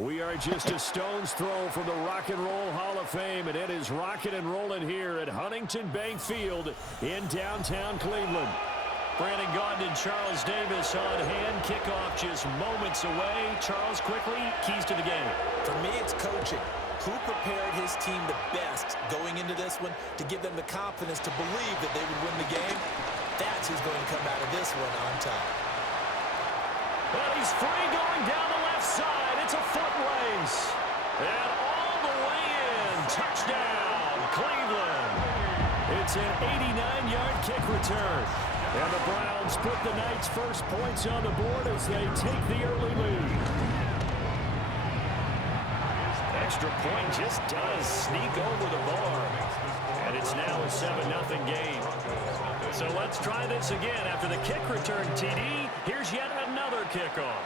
We are just a stone's throw from the Rock and Roll Hall of Fame, and it is rocking and rolling here at Huntington Bank Field in downtown Cleveland. Brandon Gaudin and Charles Davis on hand. Kickoff just moments away. Charles, quickly, keys to the game. For me, it's coaching. Who prepared his team the best going into this one to give them the confidence to believe that they would win the game? That's who's going to come out of this one on top. Well, he's free going down the left side. It's a foot race. And all the way in. Touchdown, Cleveland. It's an 89-yard kick return. And the Browns put the Knights' first points on the board as they take the early lead. Extra point just does sneak over the bar. And it's now a 7-0 game. So let's try this again. After the kick return, TD, here's yet another kickoff.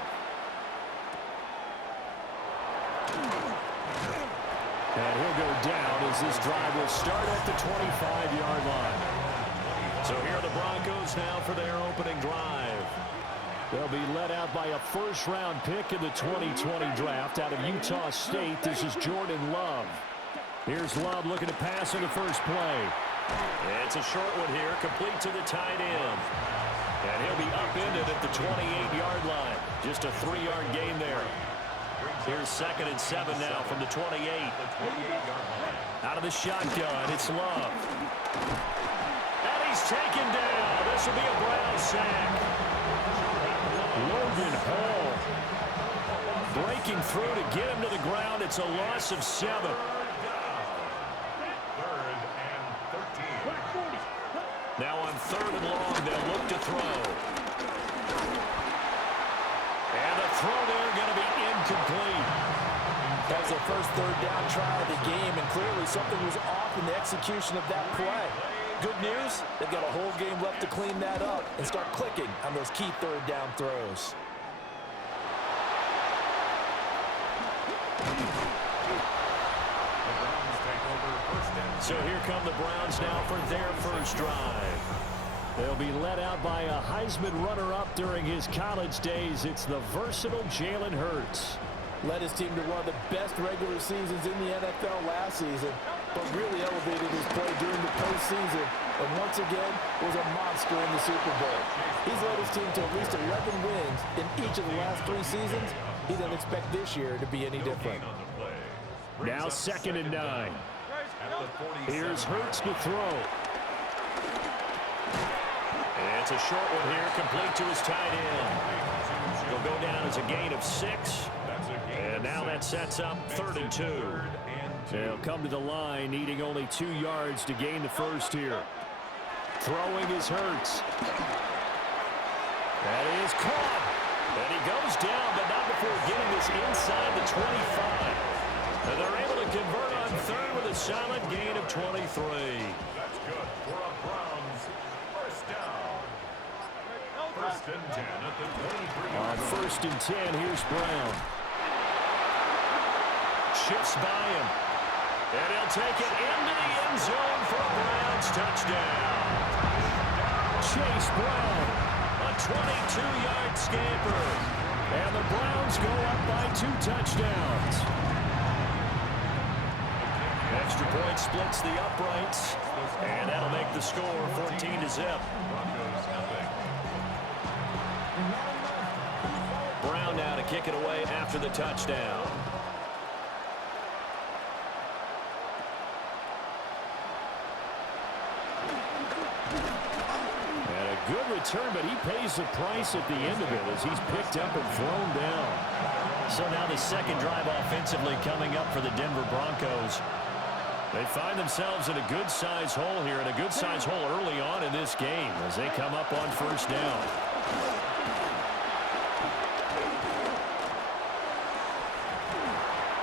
And he'll go down as this drive will start at the 25-yard line. So here are the Broncos now for their opening drive. They'll be led out by a first-round pick in the 2020 draft out of Utah State. This is Jordan Love. Here's Love looking to pass in the first play. It's a short one here, complete to the tight end. And he'll be upended at the 28-yard line. Just a 3-yard gain there. Here's 2nd and 7 now from the 28. Out of the shotgun, it's Love. And he's taken down. This will be a Brown sack. Logan Hall breaking through to get him to the ground. It's a loss of 7. Now on 3rd and long, they'll look to throw. And the throw there going to be incomplete. That was the first 3rd down try of the game, and clearly something was off in the execution of that play. Good news, they've got a whole game left to clean that up and start clicking on those key 3rd down throws. So here come the Browns now for their first drive. They'll be led out by a Heisman runner-up during his college days. It's the versatile Jalen Hurts. Led his team to one of the best regular seasons in the NFL last season, but really elevated his play during the postseason, and once again was a monster in the Super Bowl. He's led his team to at least 11 wins in each of the last 3 seasons. He doesn't expect this year to be any different. Now 2nd and 9. Here's Hurts to throw. And it's a short one here, complete to his tight end. He'll go down as a gain of 6. And now that sets up 3rd and 2. They'll come to the line, needing only 2 yards to gain the first here. Throwing is Hurts. That is caught. And he goes down, but not before getting this inside the 25. And they're able to convert on 3rd with a solid gain of 23. That's good for a Browns first down. 1st and 10 at the 23. On 1st and 10, here's Brown. Shifts by him. And he'll take it into the end zone for a Browns touchdown. Chase Brown, a 22-yard scamper. And the Browns go up by 2 touchdowns. Extra point splits the uprights, and that'll make the score 14-0. Brown now to kick it away after the touchdown. And a good return, but he pays the price at the end of it as he's picked up and thrown down. So now the 2nd drive offensively coming up for the Denver Broncos. They find themselves in a good-sized hole here, and a good-sized hole early on in this game as they come up on 1st down.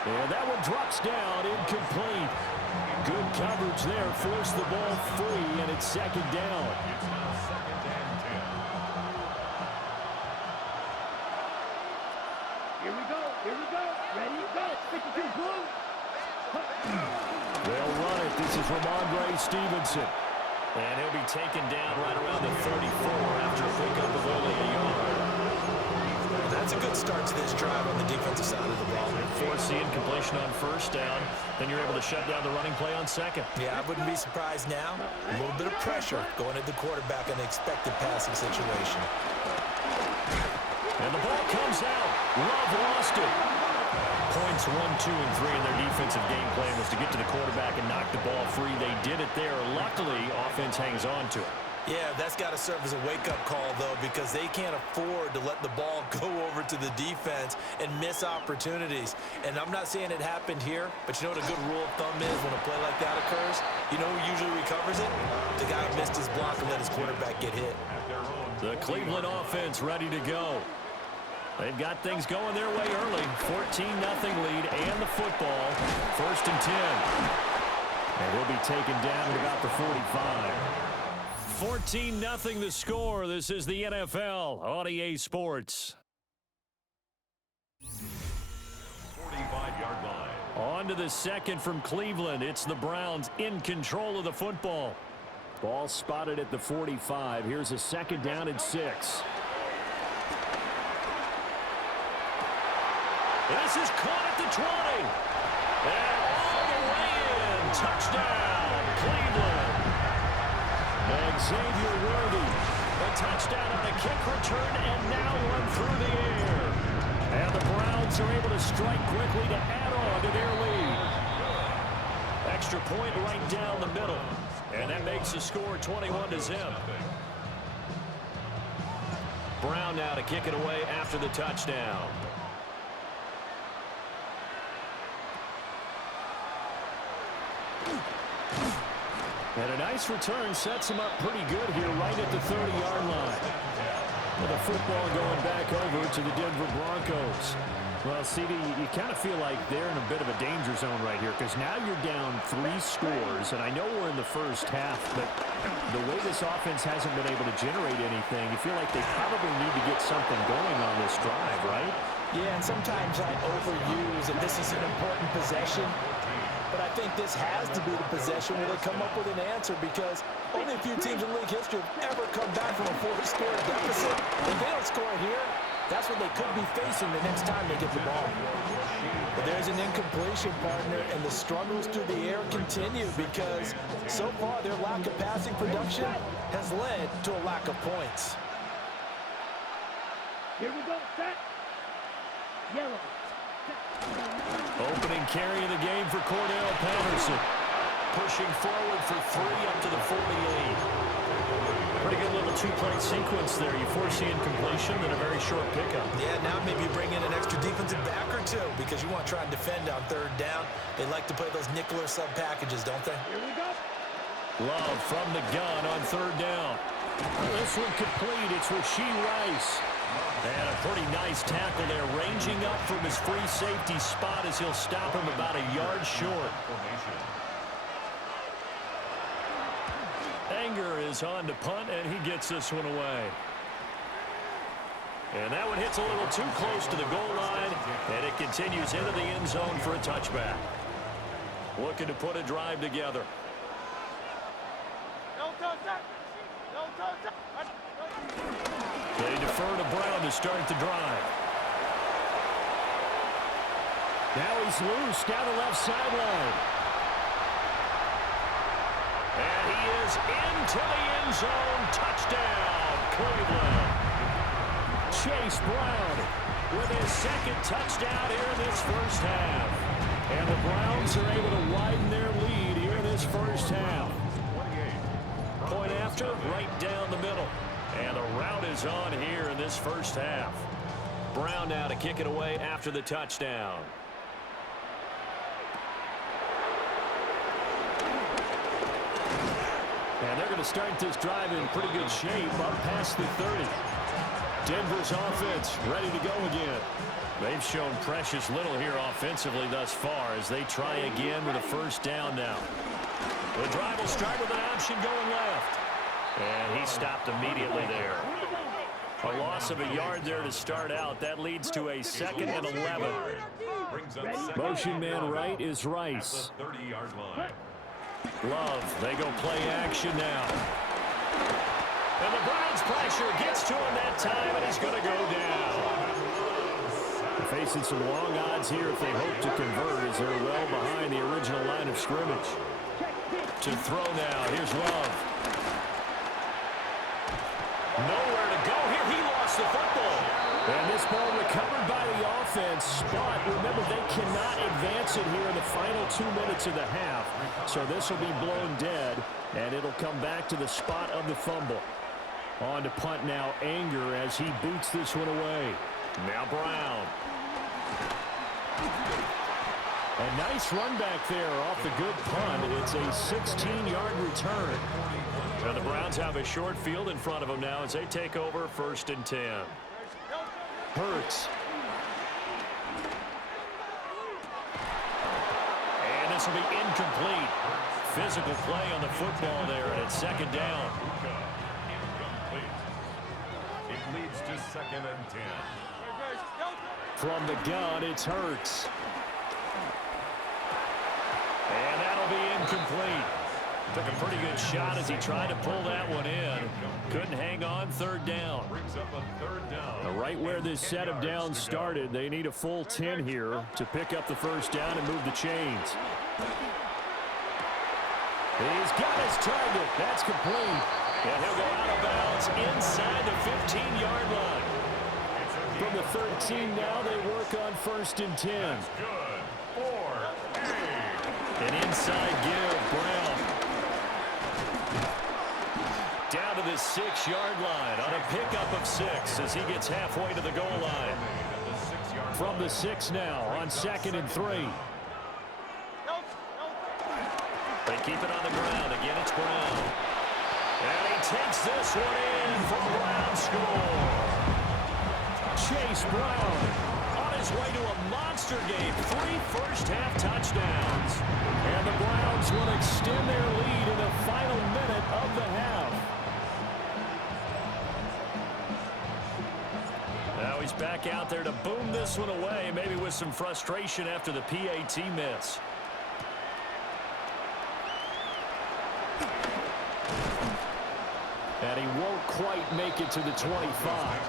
And that one drops down, incomplete. Good coverage there, forced the ball free, and it's 2nd down. Here we go, ready, go, 52 blue. They'll run it. This is Ramondre Stevenson. And he'll be taken down right around the 34 after a pickup of only a yard. That's It's a good start to this drive on the defensive side of the ball. Forcing completion on first down. Then you're able to shut down the running play on second. Yeah, I wouldn't be surprised now. A little bit of pressure going at the quarterback in the expected passing situation. And the ball comes out. Love lost it. Points 1, 2, and 3 in their defensive game plan was to get to the quarterback and knock the ball free. They did it there. Luckily, offense hangs on to it. Yeah, that's got to serve as a wake-up call, though, because they can't afford to let the ball go over to the defense and miss opportunities. And I'm not saying it happened here, but you know what a good rule of thumb is when a play like that occurs? You know who usually recovers it? The guy who missed his block and let his quarterback get hit. The Cleveland offense ready to go. They've got things going their way early. 14-0 lead and the football. 1st and 10. And he'll be taken down at about the 45. 14-0 the score. This is the NFL on EA Sports. 45-yard line. On to the second from Cleveland. It's the Browns in control of the football. Ball spotted at the 45. Here's a 2nd down and 6. This is caught at the 20. And all the way in. Touchdown, Cleveland. And Xavier Worthy. A touchdown on a kick return and now one through the air. And the Browns are able to strike quickly to add on to their lead. Extra point right down the middle. And that makes the score 21-0. Brown now to kick it away after the touchdown. And a nice return sets him up pretty good here right at the 30-yard line. With the football going back over to the Denver Broncos. Well, CD, you kind of feel like they're in a bit of a danger zone right here because now you're down 3 scores, and I know we're in the first half, but the way this offense hasn't been able to generate anything, you feel like they probably need to get something going on this drive, right? Yeah, and sometimes I overuse, and this is an important possession, but I think this has to be the possession where they come up with an answer because only a few teams in league history have ever come back from a 4-score deficit. If they don't score here, that's what they could be facing the next time they get the ball. But there's an incompletion, partner, and the struggles through the air continue because so far their lack of passing production has led to a lack of points. Here we go, set. Yellow. Opening carry of the game for Cordell Patterson. Pushing forward for 3 up to the 48. Pretty good little 2-play sequence there. You foresee incompletion, then a very short pickup. Yeah, now maybe you bring in an extra defensive back or two because you want to try and defend on 3rd down. They like to play those nickel or sub packages, don't they? Here we go. Love from the gun on 3rd down. This one complete. It's Rashee Rice. And a pretty nice tackle there, ranging up from his free safety spot as he'll stop him about a yard short. Anger is on to punt, and he gets this one away. And that one hits a little too close to the goal line, and it continues into the end zone for a touchback. Looking to put a drive together. They defer to Brown to start the drive. Now he's loose down the left sideline. And he is into the end zone. Touchdown, Cleveland. Chase Brown with his 2nd touchdown here in this first half. And the Browns are able to widen their lead here in this first half. Point after, right down the middle. And the route is on here in this first half. Brown now to kick it away after the touchdown. And they're going to start this drive in pretty good shape up past the 30. Denver's offense ready to go again. They've shown precious little here offensively thus far as they try again with a 1st down now. The drive will start with an option going left. And he stopped immediately there. A loss of a yard there to start out. That leads to a 2nd and 11. Motion man right is Rice. 30-yard line. Love, they go play action now. And the Browns pressure gets to him that time, and he's going to go down. Facing some long odds here if they hope to convert as they're well behind the original line of scrimmage. To throw now. Here's Love. Nowhere to go here. He lost the football. And this ball recovered by the offense. But remember, they cannot advance it here in the final 2 minutes of the half. So this will be blown dead, and it'll come back to the spot of the fumble. On to punt now, Anger as he boots this one away. Now Brown. A nice run back there off the good punt. It's a 16-yard return. And the Browns have a short field in front of them now as they take over 1st and 10. Hurts. And this will be incomplete. Physical play on the football there, and it's 2nd down. Incomplete. It leads to 2nd and 10. From the gun, it's Hurts. And that'll be incomplete. Took a pretty good shot as he tried to pull that one in. Couldn't hang on. 3rd down. Brings up a 3rd down. Right where this set of downs started, they need a full 10 here to pick up the 1st down and move the chains. He's got his target. That's complete. And he'll go out of bounds inside the 15-yard line. From the 13 now, they work on 1st and 10. That's good. 4. An inside give, Brown. Down to the 6-yard line on a pickup of 6 as he gets halfway to the goal line. From the 6 now on 2nd and 3. They keep it on the ground. Again, it's Brown. And he takes this one in for Brown score. Chase Brown on his way to a monster game. 3 first-half touchdowns. And the Browns will extend their lead in the final minute of the half. Now he's back out there to boom this one away, maybe with some frustration after the PAT miss. And he won't quite make it to the 25.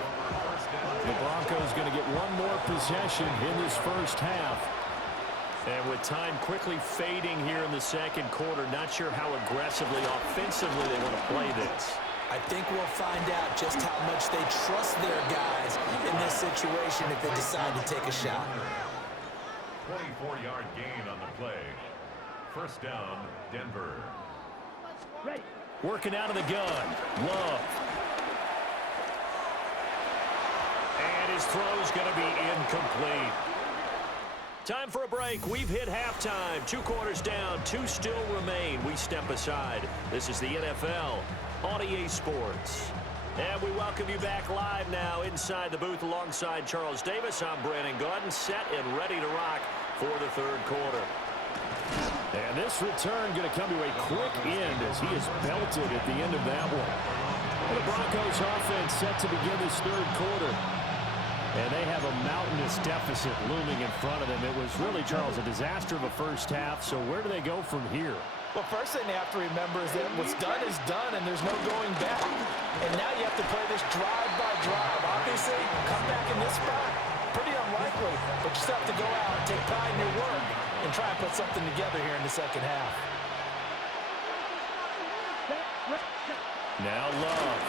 The Broncos going to get one more possession in this first half. And with time quickly fading here in the 2nd quarter, not sure how aggressively, offensively they want to play this. I think we'll find out just how much they trust their guys in this situation if they decide to take a shot. 24-yard gain on the play. 1st down, Denver. Ready. Working out of the gun. Love. And his throw's going to be incomplete. Time for a break. We've hit halftime. 2 quarters down. 2 still remain. We step aside. This is the NFL on EA Sports. And we welcome you back live now inside the booth alongside Charles Davis. I'm Brandon Gaudin, set and ready to rock for the 3rd quarter. And this return going to come to a quick end as he is belted at the end of that one. And the Broncos offense set to begin this 3rd quarter. And they have a mountainous deficit looming in front of them. It was really, Charles, a disaster of a first half. So where do they go from here? Well, first thing they have to remember is that what's done is done, and there's no going back. And now you have to play this drive by drive. Obviously, come back in this spot, pretty unlikely. But you still have to go out and take pride in your work and try and put something together here in the 2nd half. Now Love.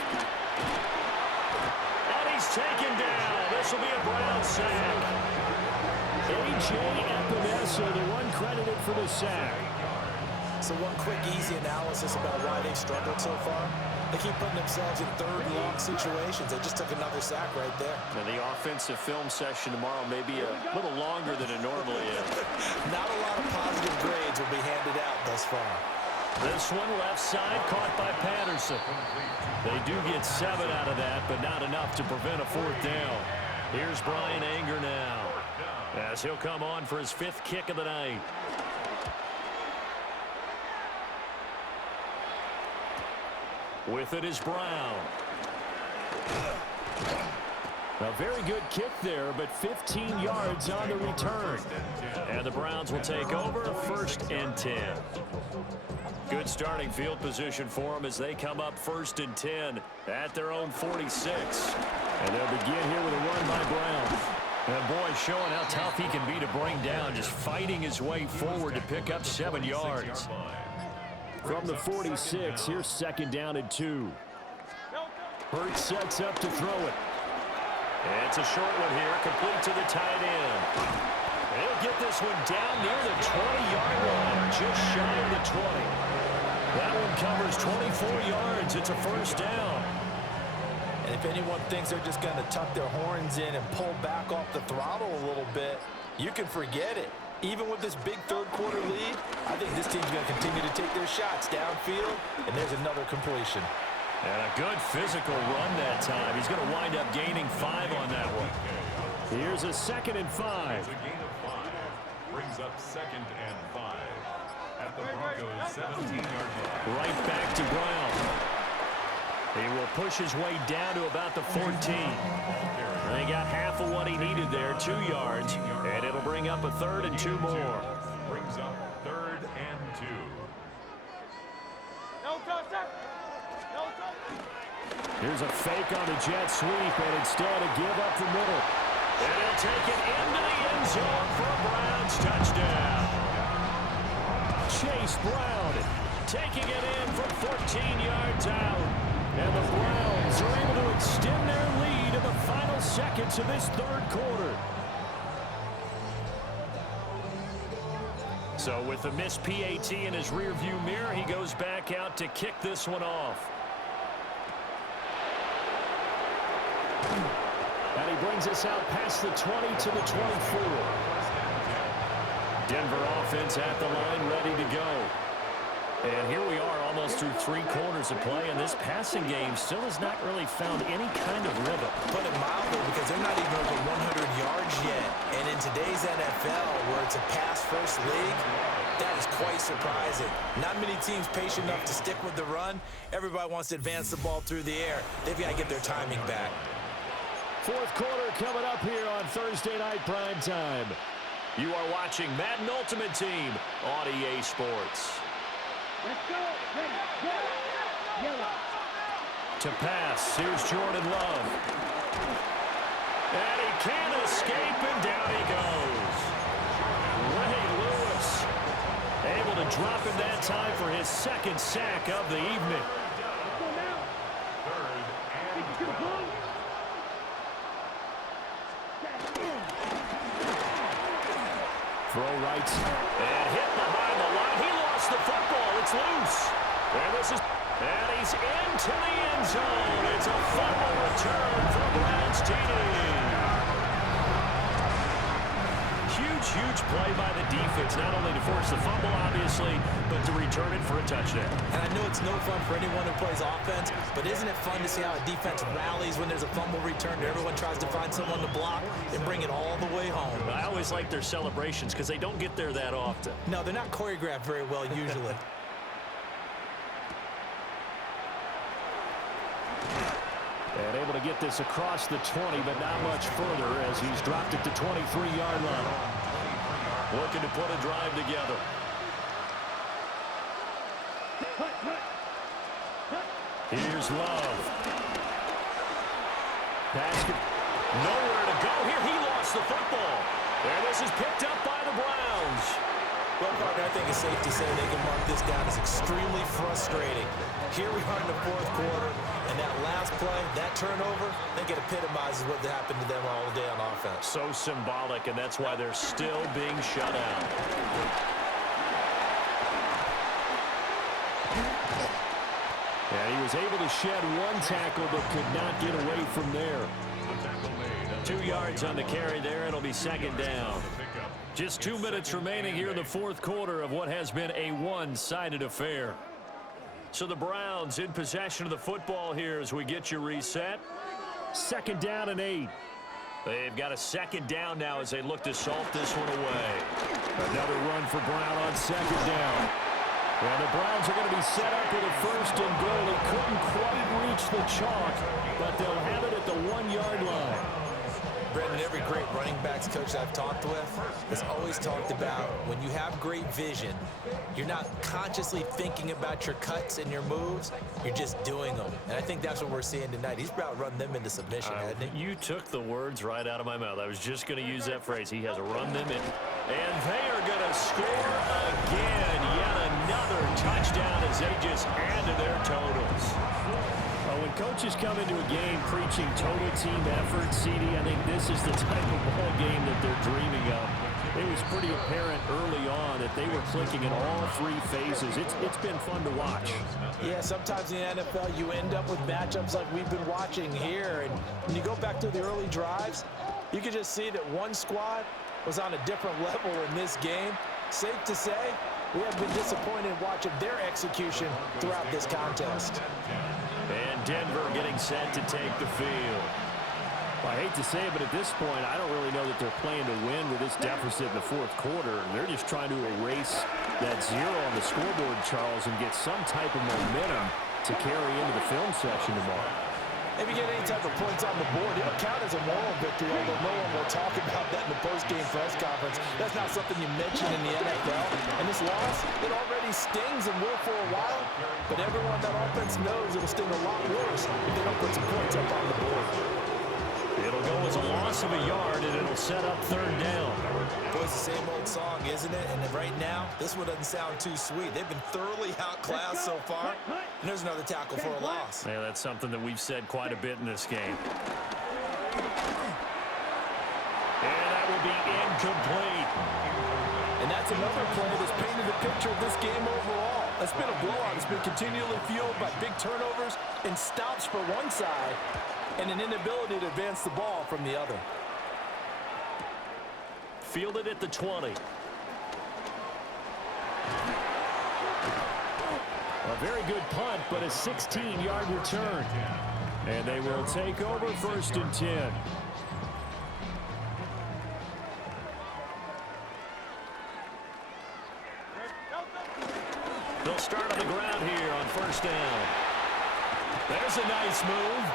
And he's taken down. This will be a Brown sack. A.J. Epinesa, the one credited for the sack. So one quick, easy analysis about why they've struggled so far. They keep putting themselves in 3rd and long situations. They just took another sack right there. And the offensive film session tomorrow may be a little longer than it normally is. Not a lot of positive grades will be handed out thus far. This one left side caught by Patterson. They do get 7 out of that, but not enough to prevent a 4th down. Here's Brian Anger now as he'll come on for his 5th kick of the night. With it is Brown. A very good kick there, but 15 yards on the return. And the Browns will take over 1st and 10. Good starting field position for them as they come up 1st and 10 at their own 46. And they'll begin here with a run by Brown. And boy, Really showing how tough he can be to bring down, just fighting his way forward to pick up 7 yards. From the 46, here's second down and 2. Hurts sets up to throw it. It's a short one here, complete to the tight end. He'll get this one down near the 20-yard line, just shy of the 20. That one covers 24 yards. It's a first down. And if anyone thinks they're just going to tuck their horns in and pull back off the throttle a little bit, you can forget it. Even with this big third-quarter lead, I think this team's going to continue to take their shots downfield, and there's another completion. And a good physical run that time. He's going to wind up gaining 5 on that one. Here's a 2nd and 5. A gain of 5 brings up 2nd and 5 at the Broncos' 17-yard line. Right back to Brown. He will push his way down to about the 14. And he got half of what he needed there, 2 yards. And it'll bring up a 3rd and 2 more. Brings up 3rd and 2. No touchdown. No touchdown. Here's a fake on the jet sweep, and instead a give up the middle. And he'll take it into the end zone for a Browns touchdown. Chase Brown taking it in from 14 yards out. And the Browns are able to extend their lead in the final seconds of this third quarter. So with the missed PAT in his rearview mirror, he goes back out to kick this one off. And he brings us out past the 20 to the 24. Denver offense at the line, ready to go. And here we are almost through 3 quarters of play, and this passing game still has not really found any kind of rhythm. Put it mildly, because they're not even over 100 yards yet. And in today's NFL, where it's a pass-first league, that is quite surprising. Not many teams patient enough to stick with the run. Everybody wants to advance the ball through the air. They've got to get their timing back. Fourth quarter coming up here on Thursday Night Primetime. You are watching Madden Ultimate Team on EA Sports. Let's go. Ready. Go. Yellow. To pass, here's Jordan Love. And he can't escape, and down he goes. Ray Lewis able to drop him that time for his 2nd sack of the evening. Let's go now. 3rd and 12. Throw right. And hit behind the line. He lost the football. It's loose. And he's into the end zone. It's a fumble return for Browns TD. Huge play by the defense, not only to force the fumble, obviously, but to return it for a touchdown. And I know it's no fun for anyone who plays offense, but isn't it fun to see how a defense rallies when there's a fumble return and everyone tries to find someone to block and bring it all the way home? I always like their celebrations because they don't get there that often. No, they're not choreographed very well usually. And able to get this across the 20, but not much further as he's dropped it to 23-yard line. Looking to put a drive together. Here's Love. Basket. Nowhere to go here. He lost the football. And this is picked up by the Browns. Well, partner, I think it's safe to say they can mark this down as extremely frustrating. Here we are in the fourth quarter, and that last play, that turnover, I think it epitomizes what happened to them all day on offense. So symbolic, and that's why they're still being shut out. And he was able to shed one tackle, but could not get away from there. 2 yards on the carry there. It'll be 2nd down. Just 2 minutes remaining here in the fourth quarter of what has been a one-sided affair. So the Browns in possession of the football here as we get you reset. 2nd down and 8. They've got a 2nd down now as they look to salt this one away. Another run for Brown on 2nd down. And the Browns are going to be set up with a 1st and goal. He couldn't quite reach the chalk, but they'll have it at the 1-yard line. Brendan, Every great running backs coach I've talked with has always talked about when you have great vision, you're not consciously thinking about your cuts and your moves, you're just doing them. And I think that's what we're seeing tonight. He's about running them into submission, hasn't he? You took the words right out of my mouth. I was just going to use that phrase. He has run them in. And they are going to score again. Yet another touchdown as they just add to their totals. When coaches come into a game preaching total team effort, CD, I think this is the type of ball game that they're dreaming of. It was pretty apparent early on that they were clicking in all three phases. It's been fun to watch. Yeah, sometimes in the NFL you end up with matchups like we've been watching here. And when you go back to the early drives, you can just see that one squad was on a different level in this game. Safe to say, we have been disappointed watching their execution throughout this contest. And Denver getting set to take the field. Well, I hate to say it, but at this point, I don't really know that they're playing to win with this deficit in the fourth quarter. They're just trying to erase that zero on the scoreboard, Charles, and get some type of momentum to carry into the film session tomorrow. If you get any type of points on the board, it'll count as a moral victory, although no one will talk about that in the post-game press conference. That's not something you mention in the NFL. And this loss, it already stings and will for a while, but everyone that offense knows it'll sting a lot worse if they don't put some points up on the board. It'll go as a loss of a yard, and it'll set up third down. Boy, it's the same old song, isn't it? And right now, this one doesn't sound too sweet. They've been thoroughly outclassed so far. And there's another tackle for a loss. Yeah, that's something that we've said quite a bit in this game. And that will be incomplete. And that's another play that's painted the picture of this game overall. It's been a blowout. It's been continually fueled by big turnovers and stops for one side and an inability to advance the ball from the other. Fielded at the 20. A very good punt, but a 16-yard return. And they will take over 1st and 10. They'll start on the ground here on 1st down. There's a nice move.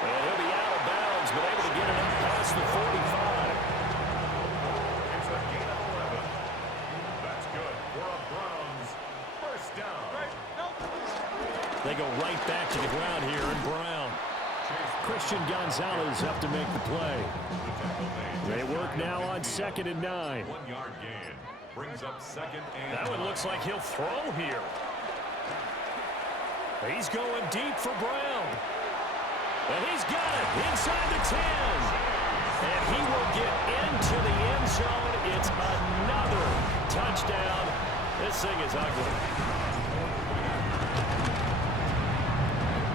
And he'll be out of bounds, but able to get it up past the 45. It's a gain of 11. That's good for a Browns 1st down. They go right back to the ground here in Brown. Christian Gonzalez up to make the play. They work now on 2nd and 9. 1 yard gain brings up 2nd and That one looks like he'll throw here. He's going deep for Brown. And he's got it inside the 10. And he will get into the end zone. It's another touchdown. This thing is ugly.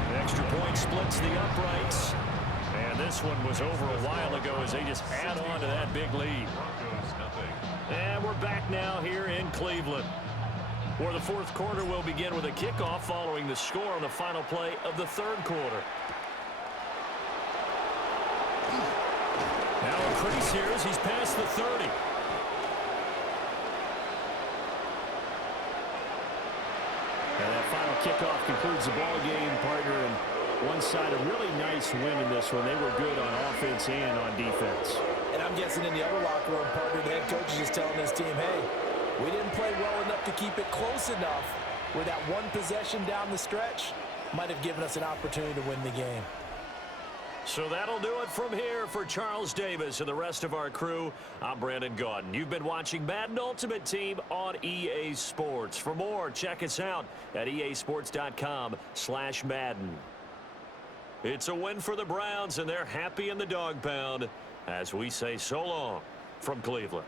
The extra point splits the uprights. And this one was over a while ago as they just add on to that big lead. And we're back now here in Cleveland, where the fourth quarter will begin with a kickoff following the score on the final play of the third quarter. Now increase here as he's past the 30. And that final kickoff concludes the ball game, partner. And one side, a really nice win in this one. They were good on offense and on defense. And I'm guessing in the other locker room, partner, the head coach is just telling his team, hey, we didn't play well enough to keep it close enough where that one possession down the stretch might have given us an opportunity to win the game. So that'll do it from here for Charles Davis and the rest of our crew. I'm Brandon Gaudin. You've been watching Madden Ultimate Team on EA Sports. For more, check us out at easports.com/Madden. It's a win for the Browns, and they're happy in the dog pound as we say so long from Cleveland.